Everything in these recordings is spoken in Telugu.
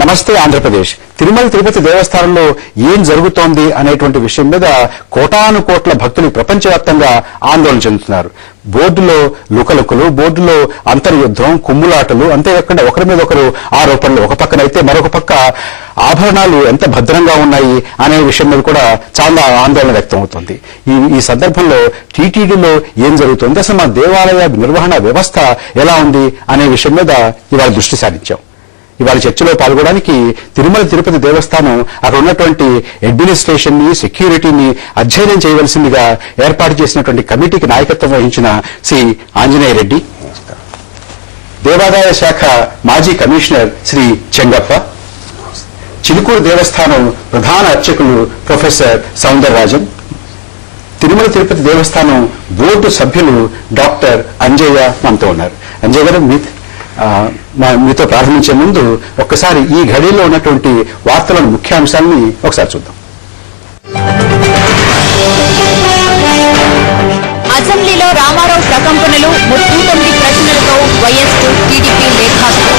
నమస్తే ఆంధ్రప్రదేశ్. తిరుమల తిరుపతి దేవస్థానంలో ఏం జరుగుతోంది అనేటువంటి విషయం మీద కోటాను కోట్ల భక్తులు ప్రపంచవ్యాప్తంగా ఆందోళన చెందుతున్నారు. బోర్డులో లుకలుకలు, బోర్డులో అంతర్యుద్ధం, కుమ్ములాటలు, అంతేకాకుండా ఒకరి మీద ఒకరు ఆరోపణలు ఒక పక్కనైతే మరొక పక్క ఆభరణాలు ఎంత భద్రంగా ఉన్నాయి అనే విషయం మీద కూడా చాలా ఆందోళన వ్యక్తం అవుతుంది. ఈ సందర్భంలో టీటీడీలో ఏం జరుగుతుంది, అసలు మన దేవాలయ నిర్వహణ వ్యవస్థ ఎలా ఉంది అనే విషయం మీద ఇవాళ దృష్టి సారించాం. ఇవాళ చర్చలో పాల్గొనడానికి తిరుమల తిరుపతి దేవస్థానం అక్కడ ఉన్నటువంటి అడ్మినిస్ట్రేషన్ ని, సెక్యూరిటీని అధ్యయనం చేయవలసిందిగా ఏర్పాటు చేసినటువంటి కమిటీకి నాయకత్వం వహించిన శ్రీ ఆంజనేయ రెడ్డి, దేవాదాయ శాఖ మాజీ కమిషనర్ శ్రీ చెంగప్ప, చిలుకూరు దేవస్థానం ప్రధాన అర్చకులు ప్రొఫెసర్ సౌందరరాజన్, తిరుమల తిరుపతి దేవస్థానం బోర్డు సభ్యులు డాక్టర్ అంజయ్య మనతో ఉన్నారు. అంజయ్య గారు, మీతో ప్రారంభించే ముందు ఒక్కసారి ఈ ఘడిలో ఉన్నటువంటి వార్తలను ముఖ్యాంశాలని ఒకసారి చూద్దాం. అసెంబ్లీలో రామారావు ప్రకంపనలు, 39 ప్రశ్నలతో వైఎస్ టీడీపీ లేఖాస్త్రం.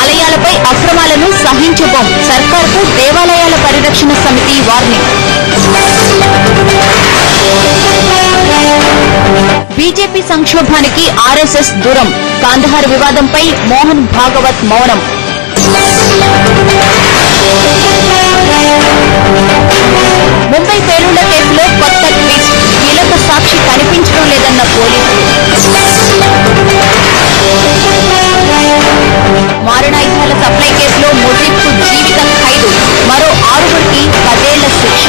ఆలయాలపై అక్రమాలను సహించబోం, సర్కార్కు దేవాలయాల పరిరక్షణ సమితి వార్నింగ్. బీజేపీ సంక్షోభానికి ఆర్ఎస్ఎస్ దూరం, కాందహార్ వివాదంపై మోహన్ భాగవత్ మౌనం. ముంబై పేలుళ్ల కేసులో కొత్త ట్విస్ట్, కీలక సాక్షి కనిపించడం లేదన్న పోలీసులు. మారణాయుధాల సప్లై కేసులో ముజీబ్కు జీవిత ఖైదు, మరో 6గురికి 10 ఏళ్ల శిక్ష.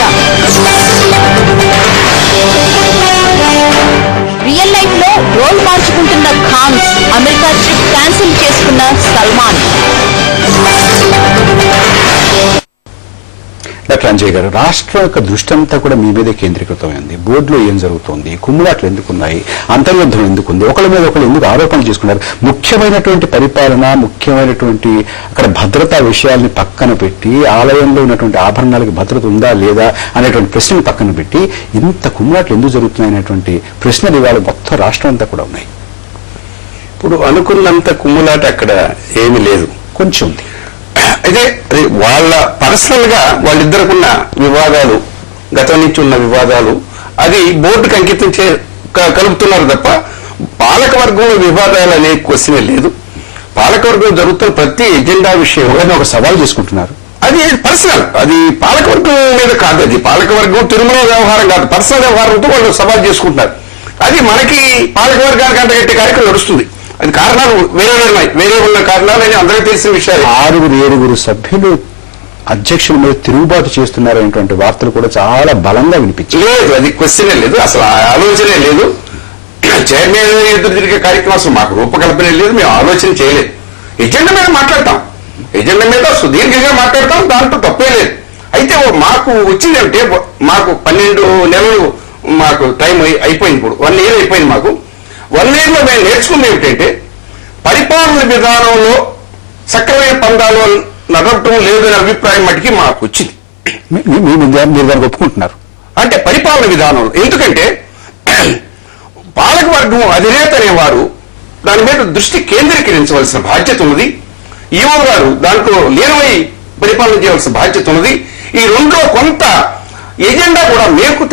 రియల్ లైఫ్ లో రోల్ మార్చుకుంటున్న ఖాన్స్, అమెరికా ట్రిప్ క్యాన్సిల్ చేసుకున్న సల్మాన్. డాక్టర్ అంజయ్ గారు, రాష్ట్రం యొక్క దృష్టి అంతా కూడా మీ మీదే కేంద్రీకృతమైంది. బోర్డులో ఏం జరుగుతోంది, కుమ్ములాట్లు ఎందుకున్నాయి, అంతర్యుద్ధం ఎందుకుంది, ఒకరి మీద ఒకరు ఎందుకు ఆరోపణలు చేసుకున్నారు, ముఖ్యమైనటువంటి పరిపాలన, ముఖ్యమైనటువంటి అక్కడ భద్రతా విషయాల్ని పక్కన పెట్టి, ఆలయంలో ఉన్నటువంటి ఆభరణాలకు భద్రత ఉందా లేదా అనేటువంటి ప్రశ్నలు పక్కన పెట్టి ఇంత కుమ్ములాట్లు ఎందుకు జరుగుతున్నాయి అనేటువంటి ప్రశ్నలు ఇవాళ మొత్తం రాష్ట్రం అంతా కూడా ఉన్నాయి. ఇప్పుడు అనుకున్నంత కుమ్ములాట అక్కడ ఏమీ లేదు, కొంచెం ఉంది. అయితే వాళ్ళ పర్సనల్ గా వాళ్ళిద్దరికున్న వివాదాలు, గతం నుంచి ఉన్న వివాదాలు, అది బోర్డుకి అంకితం కలుపుతున్నారు తప్ప పాలకవర్గంలో వివాదాలు అనే క్వశ్చనే లేదు. పాలకవర్గం జరుగుతున్న ప్రతి ఎజెండా విషయం ఒక సవాల్ చేసుకుంటున్నారు. అది పర్సనల్, అది పాలకవర్గం మీద కాదు. అది పాలకవర్గం తిరుమల వ్యవహారం కాదు, పర్సనల్ వ్యవహారంతో వాళ్ళు సవాల్ చేసుకుంటున్నారు. అది మనకి పాలకవర్గానికి అంతగట్టే కార్యక్రమం నడుస్తుంది. అది కారణాలు వేరే ఉన్న కారణాలని అందరికీ తెలిసిన విషయాలు. 6-7 సభ్యులు అధ్యక్షుల మీద తిరుగుబాటు చేస్తున్నారనేటువంటి వార్తలు కూడా చాలా బలంగా వినిపించాయి. లేదు, అది క్వశ్చనే లేదు, అసలు ఆలోచనే లేదు. చైర్మన్ ఎదురు తిరిగే కార్యక్రమం అసలు మాకు రూపకల్పనే లేదు, మేము ఆలోచన చేయలేదు. ఎజెండా మీద మాట్లాడతాం, ఎజెండా మీద సుదీర్ఘంగా మాట్లాడతాం, దాంట్లో తప్పే లేదు. అయితే మాకు వచ్చిందంటే మాకు 12 నెలలు మాకు టైం అయిపోయింది. ఇప్పుడు 1 year అయిపోయింది. మాకు 1 year లో మేము నేర్చుకుంది ఏమిటంటే పరిపాలన విధానంలో సక్రమైన పందాలు నడవటం లేదనే అభిప్రాయం మటుకి మాకు వచ్చింది. మీరు దానికి ఒప్పుకుంటున్నారు అంటే పరిపాలన విధానంలో, ఎందుకంటే పాలకవర్గం అధినేత అనేవారు దాని మీద దృష్టి కేంద్రీకరించవలసిన బాధ్యత ఉన్నది. ఈవో గారు దాంట్లో లీనమై పరిపాలన చేయవలసిన బాధ్యత ఉన్నది. ఈ రెండులో కొంత ఎజెండా కూడా మీకు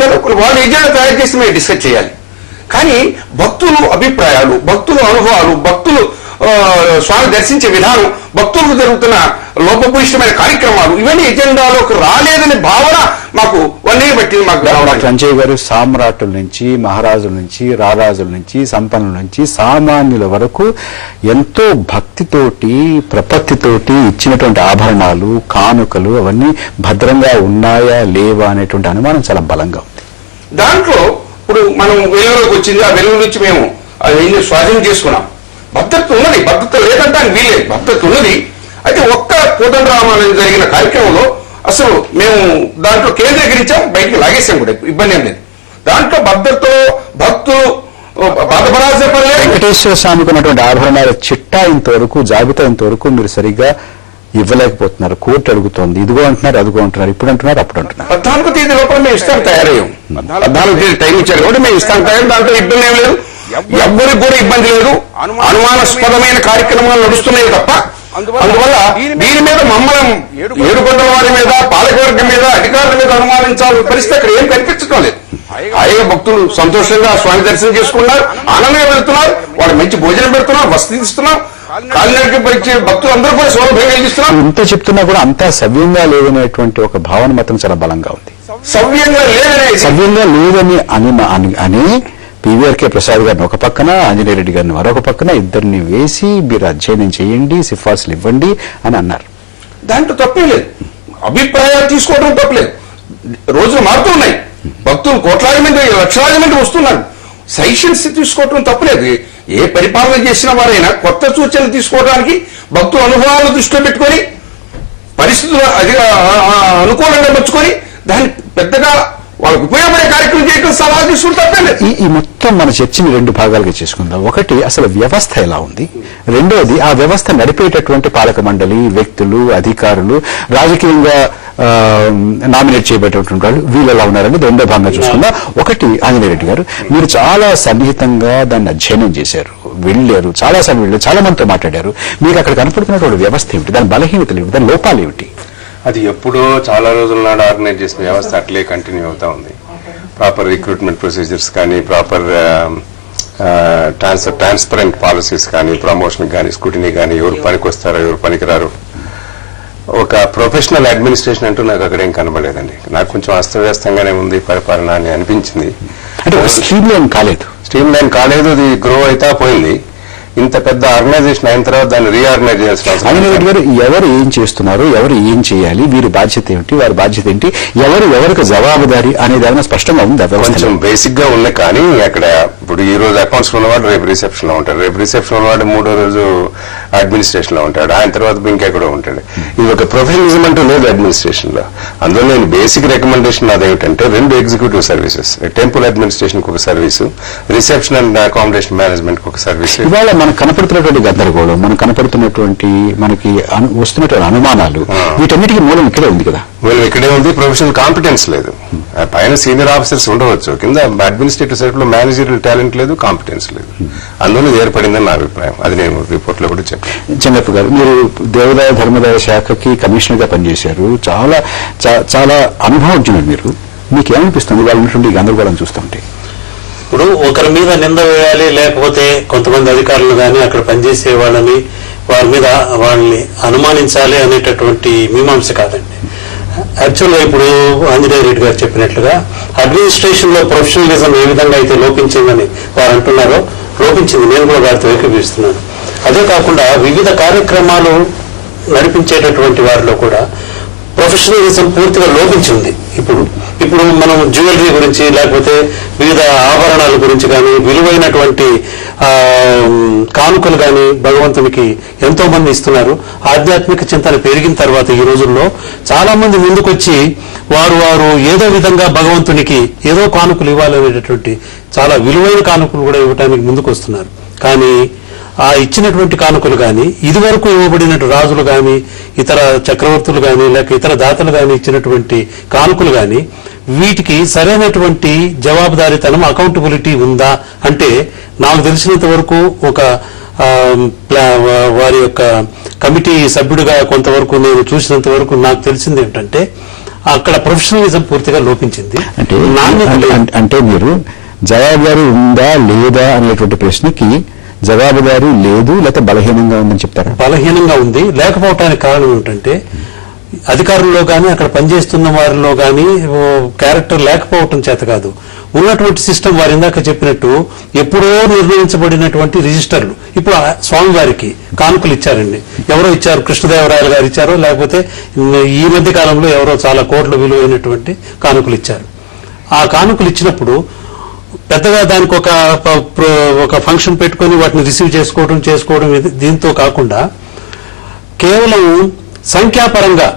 వాళ్ళు ఎజెండా తయారు చేసి మేము డిస్కస్ చేయాలి. కానీ భక్తులు అభిప్రాయాలు, భక్తుల అనుభవాలు, భక్తులు స్వామి దర్శించే విధానం, భక్తులకు జరుగుతున్న లోపభూయిష్టమైన కార్యక్రమాలు, ఇవన్నీ ఎజెండాలోకి రాలేదనే భావన మాకు 1 year బట్టి మాకు. డాక్టర్ అంజయ్ గారు, సామ్రాటుల నుంచి, మహారాజుల నుంచి, రారాజుల నుంచి, సంపన్నుల నుంచి సామాన్యుల వరకు ఎంతో భక్తితోటి, ప్రపత్తితోటి ఇచ్చినటువంటి ఆభరణాలు, కానుకలు అవన్నీ భద్రంగా ఉన్నాయా లేవా అనేటువంటి అనుమానం చాలా బలంగా ఉంది. దాంట్లో ఇప్పుడు మనం వెలుగులోకి వచ్చింది, ఆ వెలుగు నుంచి మేము అది స్వాధీనం చేసుకున్నాం. భద్రత ఉన్నది, భద్రత లేదంటే అని వీలేదు, భద్రత ఉన్నది. అయితే ఒక్క కోదండరామాయణం జరిగిన కార్యక్రమంలో అసలు మేము దాంట్లో కేంద్రీకరించాం, బయటికి లాగేసాం కూడా, ఇబ్బంది ఏం లేదు. దాంట్లో భద్రతలో భక్తులు బాధపడాల్సిన పని లేదు. వెంకటేశ్వర స్వామికి ఉన్నటువంటి ఆభరణాల చిట్టా ఇంతవరకు, జాబితా ఇంతవరకు మీరు సరిగ్గా ఇవ్వలేకపోతున్నారు. కోర్టు అడుగుతోంది, ఇదిగో అంటున్నారు, అదిగో అంటున్నారు, ఇప్పుడు అంటున్నారు, అప్పుడు అంటున్నారు. 14వ తేదీ లోపల మేము ఇస్తాం తయారయ్యాం. 14వ తేదీ టైం ఇచ్చారు కాబట్టి మేము ఇస్తాం తయారు. దాంట్లో ఇబ్బంది ఏం లేదు, ఎవ్వరికి కూడా ఇబ్బంది లేదు. అనుమానాస్పదమైన కార్యక్రమాలు నడుస్తున్నాయి తప్ప. అందువల్ల దీని మీద మమ్మల్ని ఏడుకొండల వారి మీద, పాలకవర్గం మీద, అధికారుల మీద అనుమానించాల్సిన పరిస్థితి అక్కడ ఏం కనిపించడం లేదు. హాయిగా భక్తులు సంతోషంగా స్వామి దర్శనం చేసుకున్నారు, ఆనందంగా వెళ్తున్నారు, వాళ్ళు మంచి భోజనం పెడుతున్నారు, వసతి ఇస్తున్నాం, కాలినడక పరిచే భక్తులు అందరూ కూడా సౌలభ్యం కలిగిస్తున్నాం. ఇంత చెప్తున్నా కూడా అంతా సవ్యంగా లేదనేటువంటి ఒక భావన మాత్రం చాలా బలంగా ఉంది. సవ్యంగా లేదని అని పివిఆర్కే ప్రసాద్ గారిని ఒక పక్కన, ఆంజనేయ రెడ్డి గారిని మరొక పక్కన ఇద్దరిని వేసి మీరు అధ్యయనం చేయండి, సిఫార్సులు ఇవ్వండి అని అన్నారు. దాంట్లో తప్పే లేదు, అభిప్రాయాలు తీసుకోవడం తప్పలేదు. రోజులు మారుతూ ఉన్నాయి, భక్తులు కోట్లాది మంది, లక్షలాది మంది వస్తున్నారు. సజెషన్స్ తీసుకోవడం తప్పలేదు. ఏ పరిపాలన చేసిన వారైనా కొత్త సూచనలు తీసుకోవడానికి భక్తుల అనుభవాలను దృష్టిలో పెట్టుకొని పరిస్థితులు అనుకూలంగా మర్చుకొని దాన్ని పెద్దగా వాళ్ళకు ఉపయోగపడే కార్యక్రమం చేయడం సలహా తీసుకుంటే తప్పలేదు. ఈ మొత్తం మన చర్చని 2 భాగాలుగా చేసుకుందాం. ఒకటి అసలు వ్యవస్థ ఎలా ఉంది, రెండోది ఆ వ్యవస్థ నడిపేటటువంటి పాలక మండలి, వ్యక్తులు, అధికారులు, రాజకీయంగా నామినేట్ చేయబడేటువంటి వాళ్ళు వీళ్ళు ఎలా ఉన్నారని 2వ భాగంగా చూసుకుందాం. ఒకటి ఆంజనేయ రెడ్డి గారు, మీరు చాలా సన్నిహితంగా దాన్ని అధ్యయనం చేశారు, వెళ్ళారు, చాలాసార్లు వెళ్ళారు, చాలా మందితో మాట్లాడారు. మీకు అక్కడ కనపడుతున్నటువంటి వ్యవస్థ ఏమిటి, దాని బలహీనతలు ఏమిటి, దాని లోపాలు ఏమిటి? అది ఎప్పుడో చాలా రోజుల నాడు ఆర్గనైజ్ చేసిన వ్యవస్థ అట్లే కంటిన్యూ అవుతా ఉంది. ప్రాపర్ రిక్రూట్మెంట్ ప్రొసీజర్స్ కానీ, ప్రాపర్ ట్రాన్స్పరెంట్ పాలసీస్ కానీ, ప్రమోషన్ కానీ, స్కూటినీ కానీ, ఎవరు పనికి వస్తారో ఎవరు పనికిరారు, ఒక ప్రొఫెషనల్ అడ్మినిస్ట్రేషన్ అంటూ నాకు అక్కడ ఏం కనబడలేదండి. నాకు కొంచెం అస్తవ్యస్తంగానే ఉంది పరిపాలన అని అనిపించింది. అంటే స్ట్రీమ్ లైన్ కాలేదు, అది గ్రో అయితే పోయింది. ఇంత పెద్ద ఆర్గనైజేషన్ అయిన తర్వాత దాన్ని రీఆర్గనైజ్ చేయాల్సిన ఆంజనేయ రెడ్డి గారు, ఎవరు ఏం చేస్తున్నారు, ఎవరు ఏం చేయాలి, వీరి బాధ్యత ఏమిటి, వారి బాధ్యత ఏంటి, ఎవరికి జవాబుదారీ అనేది ఏమైనా స్పష్టంగా ఉంది? కొంచెం బేసిక్ గా ఉంది. కానీ అక్కడ ఇప్పుడు ఈ రోజు అకౌంట్స్ లో ఉన్నవాడు రేపు రిసెప్షన్ లో ఉంటాడు, రేపు రిసెప్షన్ ఉన్నవాడు 3వ రోజు అడ్మినిస్ట్రేషన్ లో ఉంటాడు, ఆయన తర్వాత ఇంకెక్కడో ఉంటాడు. ఇది ఒక ప్రొఫెషనలిజం అంటూ లేదు అడ్మినిస్ట్రేషన్ లో. అందులో నేను బేసిక్ రికమెండేషన్ అదేమిటంటే 2 ఎగ్జిక్యూటివ్ సర్వీసెస్, టెంపుల్ అడ్మినిస్ట్రేషన్ కు ఒక service, reception and accommodation management కు ఒక సర్వీస్. ఇవాళ మనకు కనపడుతున్నటువంటి గందరగోళం, మనకు కనపడుతున్నటువంటి మనకి వస్తున్నటువంటి అనుమానాలు, వీటన్నిటికీ మూలం ఇక్కడే ఉంది కదా. ఇక్కడే ఉంది, ప్రొఫెషనల్ కాంపిటెన్స్ లేదు. పైన సీనియర్ ఆఫీసర్స్ ఉండవచ్చు, కింద అడ్మినిస్ట్రేటివ్ సైడ్ లో మేనేజరియల్ టాలెంట్ లేదు, కాంపిటెన్స్ లేదు. అందులో ఏర్పడిందని నా అభిప్రాయం. అది నేను రిపోర్ట్ లో కూడా చెప్పాను. చెన్నప్ప గారు, మీరు దేవాదాయ ధర్మదాయ శాఖకి కమిషనర్ గా పనిచేశారు, చాలా చాలా అనుభవజ్ఞులు. మీకు ఏమనిపిస్తుంది వాళ్ళు ఉన్నటువంటి గందరగోళం చూస్తుంటే? ఇప్పుడు ఒకరి మీద నింద వేయాలి, లేకపోతే కొంతమంది అధికారులు కానీ అక్కడ పనిచేసే వాళ్ళని వారి మీద వాళ్ళని అనుమానించాలి అనేటటువంటి మీమాంస కాదండి. యాక్చువల్గా ఇప్పుడు ఆంజనేయ రెడ్డి గారు చెప్పినట్లుగా అడ్మినిస్ట్రేషన్ లో ప్రొఫెషనలిజం ఏ విధంగా అయితే లోపించిందని వారు అంటున్నారో లోపించింది. నేను కూడా వారితో ఏకీభవిస్తున్నాను. అదే కాకుండా వివిధ కార్యక్రమాలు నడిపించేటటువంటి వారిలో కూడా ప్రొఫెషనలిజం పూర్తిగా లోపించింది. ఇప్పుడు మనం జ్యువెలరీ గురించి, లేకపోతే వివిధ ఆభరణాల గురించి కానీ, విలువైనటువంటి కానుకలు కానీ భగవంతునికి ఎంతో మంది ఇస్తున్నారు. ఆధ్యాత్మిక చింతన పెరిగిన తర్వాత ఈ రోజుల్లో చాలా మంది ముందుకొచ్చి వారు ఏదో విధంగా భగవంతునికి ఏదో కానుకలు ఇవ్వాలనేటటువంటి చాలా విలువైన కానుకలు కూడా ఇవ్వడానికి ముందుకు వస్తున్నారు. కానీ ఆ ఇచ్చినటువంటి కానుకలు కానీ, ఇదివరకు ఇవ్వబడిన రాజులు కానీ, ఇతర చక్రవర్తులు కానీ, లేక ఇతర దాతలు కానీ ఇచ్చినటువంటి కానుకలు కానీ, వీటికి సరైనటువంటి జవాబుదారీతనం, అకౌంటబిలిటీ ఉందా అంటే నాకు తెలిసినంత వరకు ఒక వారి యొక్క కమిటీ సభ్యుడిగా కొంతవరకు నేను చూసినంత వరకు నాకు తెలిసింది ఏంటంటే అక్కడ ప్రొఫెషనలిజం పూర్తిగా లోపించింది. అంటే మీరు జవాబుదారీ ఉందా లేదా అనేటువంటి ప్రశ్నకి జవాబుదారీ లేదు, లేకపోతే బలహీనంగా ఉందని చెప్తారా? బలహీనంగా ఉంది. లేకపోవటానికి కారణం ఏమిటంటే అధికారుల్లో కానీ అక్కడ పనిచేస్తున్న వారిలో కానీ క్యారెక్టర్ లేకపోవటం చేత కాదు. ఉన్నటువంటి సిస్టమ్ వారి ఇందాక చెప్పినట్టు ఎప్పుడో నిర్ణయించబడినటువంటి రిజిస్టర్లు ఇప్పుడు స్వామివారికి కానుకలు ఇచ్చారండి. ఎవరో ఇచ్చారు, కృష్ణదేవరాయలు గారు ఇచ్చారో, లేకపోతే ఈ మధ్య కాలంలో ఎవరో చాలా కోట్ల విలువైనటువంటి కానుకలు ఇచ్చారు. ఆ కానుకలు ఇచ్చినప్పుడు పెద్దగా దానికి ఒక ఫంక్షన్ పెట్టుకొని వాటిని రిసీవ్ చేసుకోవడం దీంతో కాకుండా కేవలం సంఖ్యాపరంగా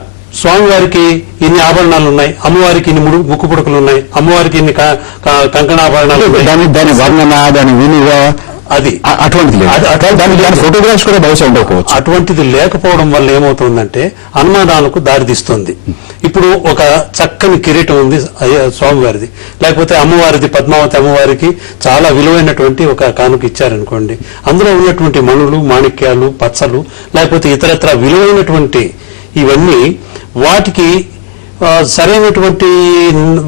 స్వామివారికి ఇన్ని ఆభరణాలు ఉన్నాయి, అమ్మవారికి ఇన్ని ముక్కు పుడకలు ఉన్నాయి, అమ్మవారికి ఇన్ని కంకణాభరణాలు, దాని వర్ణన, దాని విలువ అది అటువంటిది లేదు. దాని ఫోటోగ్రాఫ్స్ కూడా బహుశా ఉండకపోవచ్చు. అటువంటిది లేకపోవడం వల్ల ఏమవుతుందంటే అనుమానాలకు దారితీస్తుంది. ఇప్పుడు ఒక చక్కని కిరీటం ఉంది స్వామివారిది, లేకపోతే అమ్మవారిది, పద్మావతి అమ్మవారికి చాలా విలువైనటువంటి ఒక కానుక ఇచ్చారనుకోండి, అందులో ఉన్నటువంటి మణులు, మాణిక్యాలు, పచ్చలు, లేకపోతే ఇతరత్ర విలువైనటువంటి ఇవన్నీ వాటికి సరైనటువంటి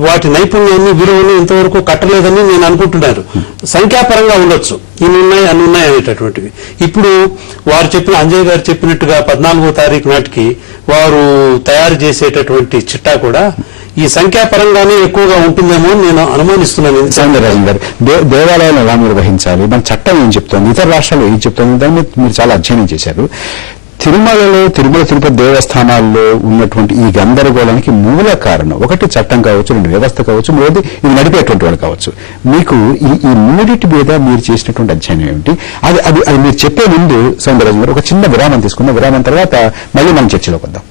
వాటి నైపుణ్యాన్ని, విలువను ఇంతవరకు కట్టలేదని నేను అనుకుంటున్నాను. సంఖ్యాపరంగా ఉండొచ్చు, ఇన్ని ఉన్నాయి అన్ని ఉన్నాయి అనేటటువంటివి. ఇప్పుడు వారు చెప్పిన, అంజయ్ గారు చెప్పినట్టుగా 14వ తారీఖు నాటికి వారు తయారు చేసేటటువంటి చిట్టా కూడా ఈ సంఖ్యాపరంగానే ఎక్కువగా ఉంటుందేమో అని నేను అనుమానిస్తున్నాను. సౌందరరాజన్ గారు, దేవాలయాలు ఎలా నిర్వహించాలి, మన చట్టం ఏం చెప్తోంది, ఇతర రాష్ట్రాలు ఏం చెప్తోంది, దాన్ని మీరు చాలా అధ్యయనం చేశారు. తిరుమల తిరుపతి దేవస్థానాల్లో ఉన్నటువంటి ఈ గందరగోళానికి మూల కారణం ఒకటి చట్టం కావచ్చు, రెండు వ్యవస్థ కావచ్చు, మూడోది ఇది నడిపేటువంటి వాడు కావచ్చు. మీకు ఈ మూడిటి మీద మీరు చేసినటువంటి అధ్యయనం ఏమిటి? అది మీరు చెప్పే ముందు సౌందరరాజన్ గారు ఒక చిన్న విరామం తీసుకుందాం. విరామం తర్వాత మళ్ళీ మనం చర్చలోకి వద్దాం.